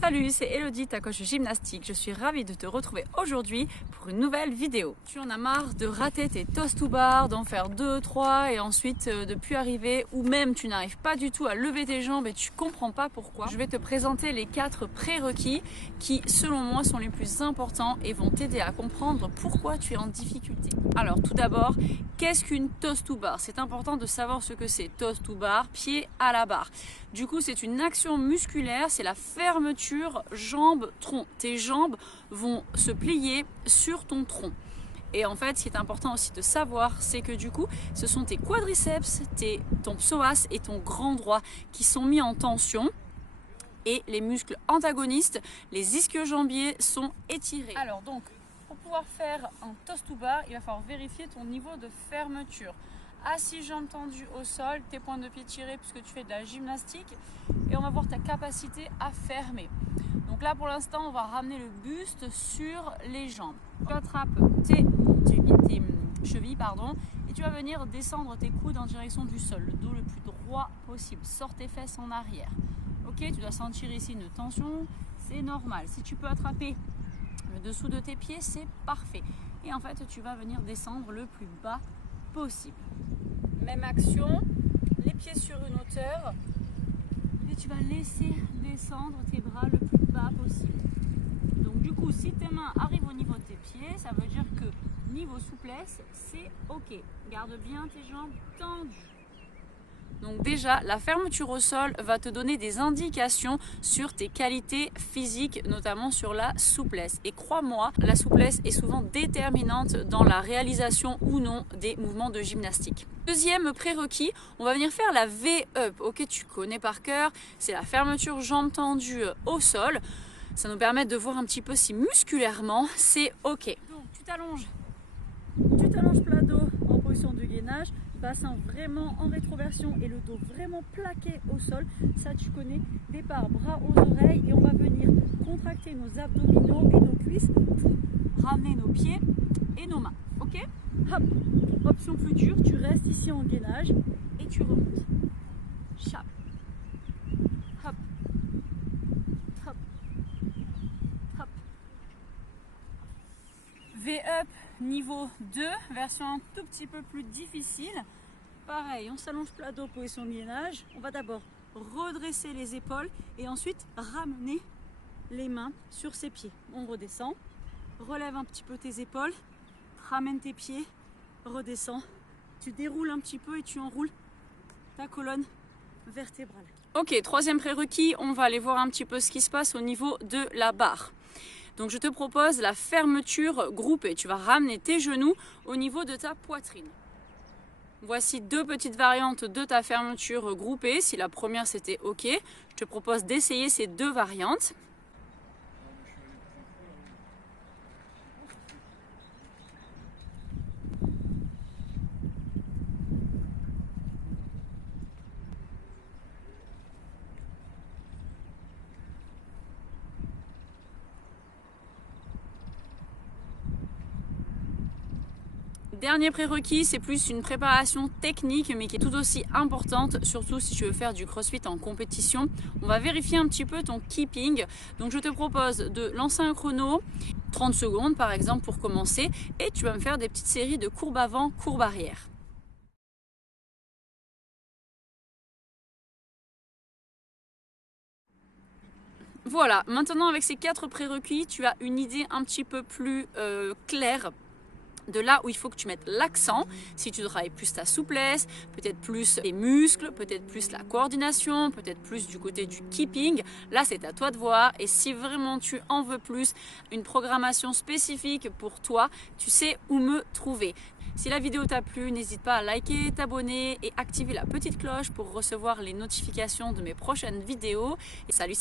Salut, c'est Elodie, ta coach gymnastique. Je suis ravie de te retrouver aujourd'hui pour une nouvelle vidéo. Tu en as marre de rater tes toes to bar, d'en faire 2, 3 et ensuite de plus arriver, ou même tu n'arrives pas du tout à lever tes jambes et tu comprends pas pourquoi. Je vais te présenter les 4 prérequis qui, selon moi, sont les plus importants et vont t'aider à comprendre pourquoi tu es en difficulté. Alors tout d'abord, qu'est-ce qu'une toes to bar? C'est important de savoir ce que c'est. Toes to bar, pied à la barre. Du coup, c'est une action musculaire, c'est la fermeture jambes-tronc. Tes jambes vont se plier sur ton tronc. Et en fait, ce qui est important aussi de savoir, c'est que du coup, ce sont tes quadriceps, ton psoas et ton grand droit qui sont mis en tension. Et les muscles antagonistes, les ischio-jambiers, sont étirés. Alors donc, pour pouvoir faire un toes to bar, il va falloir vérifier ton niveau de fermeture. Assis, jambes tendues au sol, tes pointes de pied tirées puisque tu fais de la gymnastique et on va voir ta capacité à fermer. Donc là pour l'instant on va ramener le buste sur les jambes. Tu attrapes tes chevilles et tu vas venir descendre tes coudes en direction du sol, le dos le plus droit possible. Sors tes fesses en arrière. Ok, tu dois sentir ici une tension, c'est normal. Si tu peux attraper le dessous de tes pieds, c'est parfait. Et en fait tu vas venir descendre le plus bas possible. Même action, les pieds sur une hauteur et tu vas laisser descendre tes bras le plus bas possible. Donc du coup, si tes mains arrivent au niveau de tes pieds, ça veut dire que niveau souplesse, c'est ok. Garde bien tes jambes tendues. Donc déjà, la fermeture au sol va te donner des indications sur tes qualités physiques, notamment sur la souplesse. Et crois-moi, la souplesse est souvent déterminante dans la réalisation ou non des mouvements de gymnastique. Deuxième prérequis, on va venir faire la V-up. Ok, tu connais par cœur, c'est la fermeture jambes tendues au sol. Ça nous permet de voir un petit peu si musculairement c'est ok. Donc tu t'allonges plat dos en position de gainage. Bassin vraiment en rétroversion et le dos vraiment plaqué au sol. Ça tu connais. Départ, bras aux oreilles et on va venir contracter nos abdominaux et nos cuisses pour ramener nos pieds et nos mains. Ok? Hop. Option plus dure, tu restes ici en gainage et tu remontes. Chap. Hop. Hop. Hop. V-up niveau 2, version un tout petit peu plus difficile. Pareil, on s'allonge plat dos, position de gainage. On va d'abord redresser les épaules et ensuite ramener les mains sur ses pieds. On redescend, relève un petit peu tes épaules, ramène tes pieds, redescends. Tu déroules un petit peu et tu enroules ta colonne vertébrale. Ok, troisième prérequis, on va aller voir un petit peu ce qui se passe au niveau de la barre. Donc je te propose la fermeture groupée. Tu vas ramener tes genoux au niveau de ta poitrine. Voici 2 petites variantes de ta fermeture groupée. Si la première c'était ok, je te propose d'essayer ces 2 variantes. Dernier prérequis, c'est plus une préparation technique mais qui est tout aussi importante, surtout si tu veux faire du crossfit en compétition. On va vérifier un petit peu ton keeping. Donc je te propose de lancer un chrono, 30 secondes par exemple pour commencer, et tu vas me faire des petites séries de courbes avant, courbes arrière. Voilà, maintenant avec ces 4 prérequis, tu as une idée un petit peu plus claire de là où il faut que tu mettes l'accent, si tu travailles plus ta souplesse, peut-être plus les muscles, peut-être plus la coordination, peut-être plus du côté du keeping. Là, c'est à toi de voir. Et si vraiment tu en veux plus, une programmation spécifique pour toi, tu sais où me trouver. Si la vidéo t'a plu, n'hésite pas à liker, t'abonner et activer la petite cloche pour recevoir les notifications de mes prochaines vidéos. Et salut!